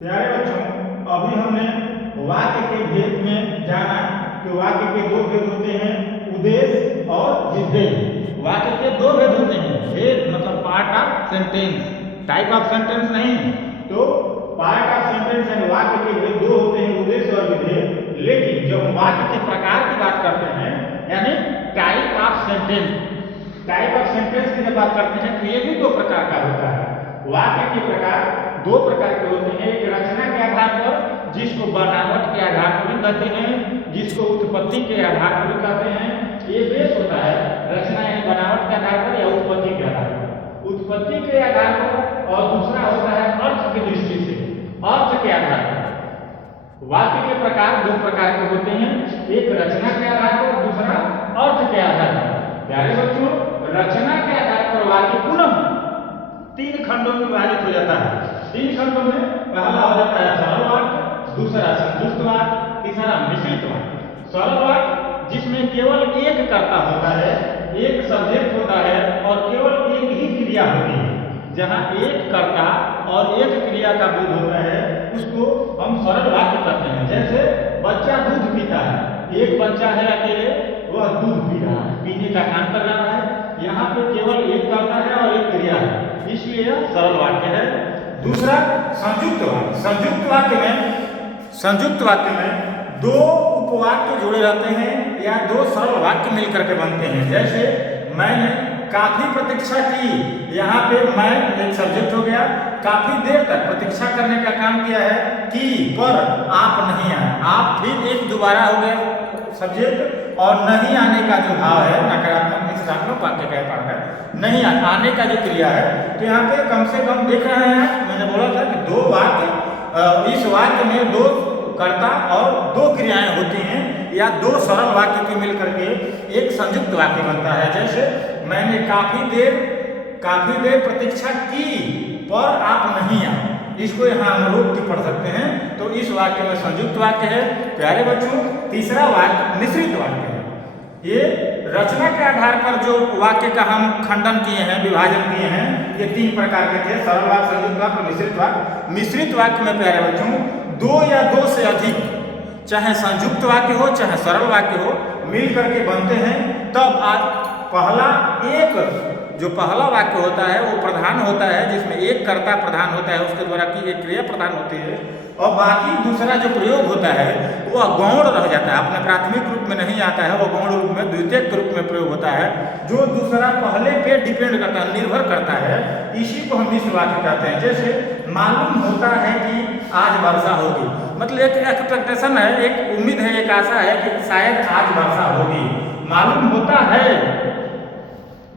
प्यारे बच्चों, अभी हमने वाक्य के भेद में जाना कि वाक्य के दो भेद होते हैं, उद्देश्य और विधेय। वाक्य के दो भेद होते हैं, भेद मतलब part of sentence, type of sentence नहीं। तो पार्ट ऑफ सेंटेंस यानी वाक्य के भेद दो होते हैं, उद्देश्य और विधेय। लेकिन जब वाक्य के प्रकार की बात करते हैं यानी टाइप ऑफ सेंटेंस की जब बात करते हैं तो ये भी दो प्रकार का होता है। वाक्य के प्रकार दो प्रकार के होते हैं, एक रचना के आधार पर जिसको बनावट के आधार पर भी कहते हैं, जिसको उत्पत्ति के आधार पर भी कहते हैं। ये बेस होता है रचना यानी बनावट के आधार पर या उत्पत्ति के आधार पर। उत्पत्ति के आधार पर और दूसरा होता है अर्थ की दृष्टि से, अर्थ के आधार पर। वाक्य के प्रकार दो प्रकार के होते हैं, एक रचना के आधार पर, दूसरा अर्थ के आधार पर। प्यारे बच्चों, रचना के आधार पर वाक्य पुनः तीन खंडों में विभाजित हो जाता है। तीन खंडों में पहला हो जाता है सरल वाक्य, दूसरा संयुक्त वाक्य, तीसरा मिश्रित वाक्य। सरल वाक्य जिसमें केवल एक कर्ता होता है, एक सब्जेक्ट होता है और केवल एक ही क्रिया होती है। जहां एक कर्ता और एक क्रिया का बोध होता है उसको हम सरल वाक्य कहते हैं। जैसे बच्चा दूध पीता है, एक बच्चा है अकेले, वह दूध पी रहा है, पीने का काम कर रहा है। यहाँ पे केवल एक कर्ता है और एक क्रिया है, इसलिए यह सरल वाक्य है। दूसरा संयुक्त वाक्य। संयुक्त वाक्य में दो उपवाक्य जुड़े रहते हैं या दो सरल वाक्य मिलकर के बनते हैं। जैसे मैंने काफी प्रतीक्षा की, यहाँ पे मैं एक सब्जेक्ट हो गया, काफी देर तक प्रतीक्षा करने का काम किया है कि पर आप नहीं आए, आप फिर एक दोबारा हो गया सब्जेक्ट, और नहीं आने का जो भाव है नकारात्मक निष्क्रियात्मक वाक्य का पार्ट है, नहीं आने का जो क्रिया है। तो यहाँ पे कम से कम देख रहे हैं, मैंने बोला था कि दो वाक्य, इस वाक्य में दो कर्ता और दो क्रियाएं होती हैं या दो सरल वाक्य के मिलकर के एक संयुक्त वाक्य बनता है। जैसे मैंने काफी देर प्रतीक्षा की पर आप नहीं आए, इसको यहाँ हम रोक के पढ़ सकते हैं। तो इस वाक्य में संयुक्त वाक्य है। प्यारे बच्चों, तीसरा वाक्य मिश्रित वाक्य है। ये रचना के आधार पर जो वाक्य का हम खंडन किए हैं, विभाजन किए हैं, ये तीन प्रकार के थे, सरल वाक्य, संयुक्त वाक्य, मिश्रित वाक्य। मिश्रित वाक्य में प्यारे बच्चों दो या दो से अधिक, चाहे संयुक्त वाक्य हो चाहे सरल वाक्य हो, मिल करके बनते हैं। तब आज जो पहला वाक्य होता है वो प्रधान होता है, जिसमें एक कर्ता प्रधान होता है, उसके द्वारा की एक क्रिया प्रधान होती है, और बाकी दूसरा जो प्रयोग होता है वह गौण रह जाता है, अपने प्राथमिक रूप में नहीं आता है, वह गौण रूप में द्वितीयक रूप में प्रयोग होता है, जो दूसरा पहले पे डिपेंड करता है, निर्भर करता है। इसी को हम मिश्र वाक्य कहते हैं। जैसे मालूम होता है कि आज वर्षा होगी, मतलब एक एक्सपेक्टेशन है, एक उम्मीद है, एक आशा है कि शायद आज वर्षा होगी। मालूम होता है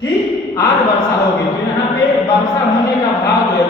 कि आज वर्षा होगी, तो यहाँ पे वर्षा होने का भाव जो है